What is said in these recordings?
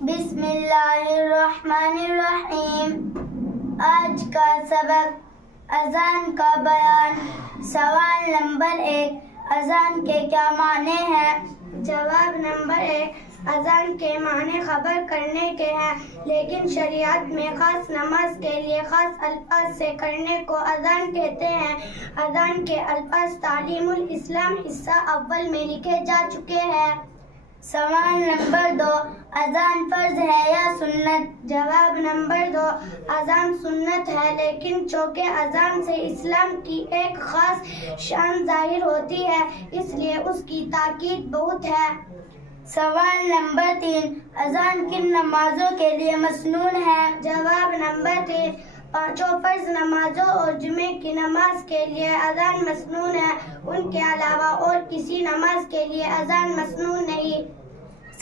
بسم اللہ الرحمن الرحیم۔ آج کا سبق اذان کا بیان۔ سوال نمبر 1، اذان کے کیا معنی ہیں؟ جواب نمبر 1، اذان کے معنی خبر کرنے کے ہیں، لیکن شریعت میں خاص نماز کے لیے خاص الفاظ سے کرنے کو اذان کہتے ہیں۔ اذان کے الفاظ تعلیم الاسلام حصہ اول میں لکھے جا چکے ہیں۔ سوال نمبر 2، اذان فرض ہے یا سنت؟ جواب نمبر 2، اذان سنت ہے، لیکن چونکہ اذان سے اسلام کی ایک خاص شان ظاہر ہوتی ہے، اس لیے اس کی تاکید بہت ہے۔ سوال نمبر 3، اذان کن نمازوں کے لیے مسنون ہے؟ جواب نمبر 3، 5 فرض نمازوں اور جمعے کی نماز کے لیے اذان مسنون ہے، ان کے علاوہ اور کسی نماز کے لیے اذان مسنون نہیں۔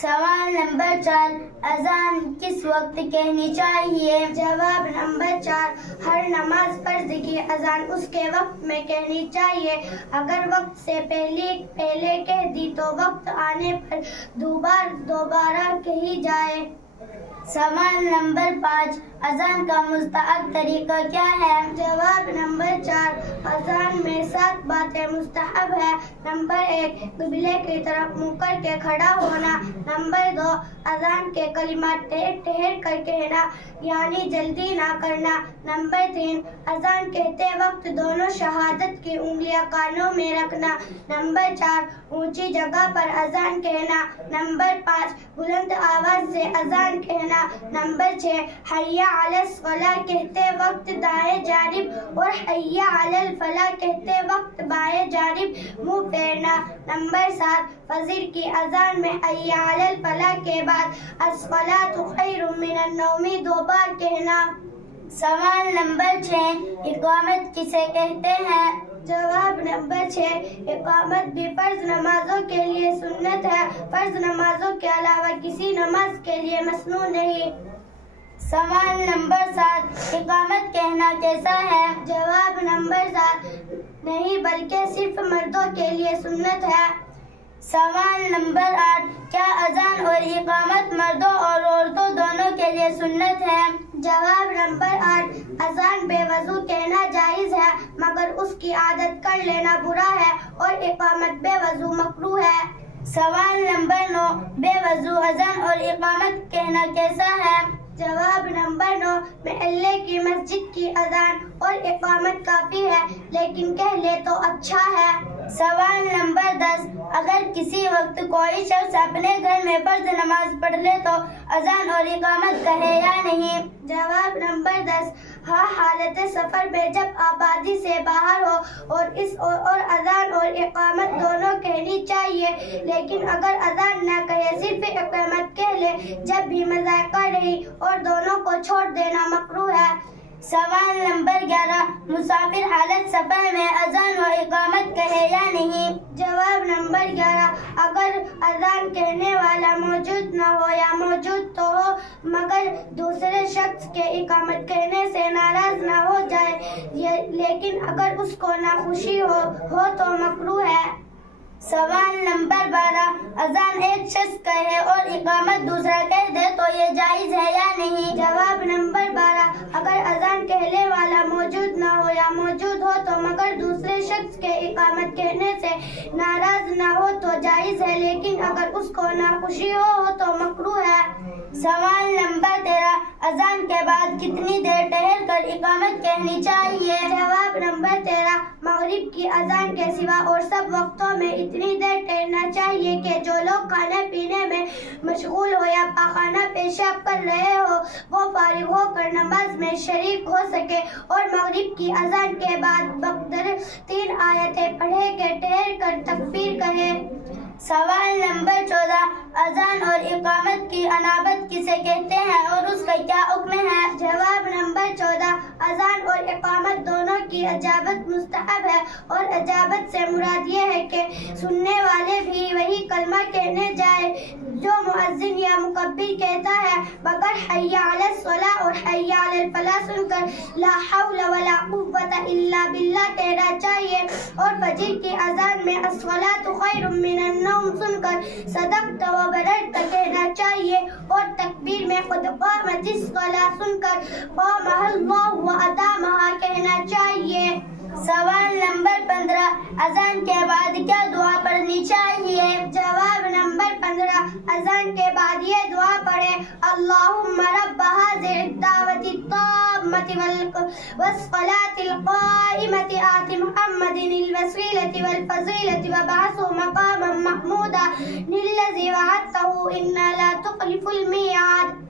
سوال نمبر 4، اذان کس وقت کہنی چاہیے؟ جواب نمبر 4، ہر نماز فرض کی اذان اس کے وقت میں کہنی چاہیے۔ اگر وقت سے پہلے کہہ دی تو وقت آنے پر دوبارہ کہی جائے۔ سوال نمبر 5، اذان کا مستحب طریقہ کیا ہے؟ جواب نمبر 4، اذان میں 7 باتیں مستحب ہے۔ نمبر 1، قبلے کی طرف منہ کر کے کھڑا ہونا۔ نمبر 2، اذان کے کلمات ٹھہر کر کہنا، یعنی جلدی نہ کرنا۔ نمبر 3، اذان کہتے وقت دونوں شہادت کی انگلیاں کانوں میں رکھنا۔ نمبر 4، اونچی جگہ پر اذان کہنا۔ نمبر 5، بلند آواز سے اذان کہنا۔ نمبر 6، حی علی الصلاۃ کہتے وقت دائیں جانب اور حی علی الفلاح کہتے وقت بائیں جانب منہ پھیرنا۔ نمبر 7، فجر کی اذان میں حی علی الفلاح کے بعد الصلاۃ خیر من النوم 2 بار کہنا۔ سوال نمبر 6، اقامت کسے کہتے ہیں؟ جواب نمبر 6، اقامت بھی فرض نمازوں کے لیے سنت ہے، فرض نمازوں کے علاوہ کسی نماز کے لیے مسنون نہیں۔ سوال نمبر 7، اقامت کہنا کیسا ہے؟ جواب نمبر 7، نہیں بلکہ صرف مردوں کے لیے سنت ہے۔ سوال نمبر 8، کیا اذان اور اقامت مردوں اور عورتوں دونوں کے لیے سنت ہے؟ جواب نمبر 8، اذان بے وضو کہنا جائز ہے، مگر اس کی عادت کر لینا برا ہے، اور اقامت بے وضو مکروہ ہے۔ سوال نمبر 9، بے وضو اذان اور اقامت کہنا کیسا ہے؟ جواب نمبر 9، محلے کی مسجد کی اذان اور اقامت کافی ہے، لیکن کہہ لے تو اچھا ہے۔ سوال نمبر 10، اگر کسی وقت کوئی شخص اپنے گھر میں فرض نماز پڑھ لے تو اذان اور اقامت کہے یا نہیں؟ جواب نمبر 10، ہاں حالت سفر میں جب آبادی سے باہر ہو اور اذان اور اقامت دونوں کہنی چاہیے، لیکن اگر اذان نہ کہے صرف اقامت کہہ لے جب بھی مذاکرہ نہیں، اور دونوں کو چھوڑ دینا مکروہ ہے۔ سوال نمبر 11، مسافر حالت سفر میں اذان و اقامت کہے یا نہیں؟ جواب نمبر 11، اگر اذان کہنے والا موجود نہ ہو یا موجود تو ہو مگر دوسرے شخص کے اقامت کہنے سے ناراض نہ ہو جائے، لیکن اگر اس کو ناخوشی ہو تو مکروہ ہے۔ سوال نمبر 12، اذان ایک شخص کہے اور اقامت دوسرا کہہ دے تو یہ جائز ہے یا نہیں؟ جواب نمبر 12، اگر اذان کہنے والا موجود نہ ہو یا موجود ہو تو مگر دوسرے شخص کے اقامت کہنے سے ناراض نہ ہو تو جائز ہے، لیکن اگر اس کو ناخوشی ہو تو مکروہ ہے۔ سوال نمبر 13، اذان کے بعد کتنی دیر ٹھہر کر اقامت کہنی چاہیے؟ جواب نمبر 13، مغرب کی اذان کے سوا اور سب وقتوں میں اتنی دیر ٹھہرنا چاہیے کہ جو لوگ کھانے پینے میں مشغول ہو یا پاخانہ پیشاب کر رہے ہو وہ فارغ ہو کر نماز میں شریک ہو سکے، اور مغرب کی اذان کے بعد بقدر 3 آیتیں پڑھے کہ ٹھہر کر تکبیر کہے۔ سوال نمبر 14، اذان اور اقامت کی انابت کسے کہتے ہیں اور اس کا کیا حکم ہے؟ جواب نمبر 14، اذان اور اقامت دونوں کی اجابت مستحب ہے، اور اجابت سے مراد یہ ہے کہ سننے والے بھی وہی کلمہ کہنے جائے جو مؤذن یا مکبر کہتا ہے، مگر حی علی الصلاۃ اور حی علی الفلاح سن کر لا حول ولا قوۃ الا باللہ کہنا چاہیے، اور فجر کی اذان میں الصلاۃ خیر من النوم سن کر صدقت و بررت کہنا چاہیے، اور تکبیر میں قد قامت الصلاۃ سن کر قامها اللہ و ادامها کہنا چاہیے. سوال نمبر 15 اذان کے بعد کیا دعا پڑھنی چاہیے؟ جواب نمبر 15 اذان کے بعد یہ دعا پڑھیں: اللہم رب هذه الدعوة التامة والصلاة القائمة آت محمد الوسيلة والفضيلة وابعثه مقاما محمودا الذي وعدته إنك لا تخلف الميعاد.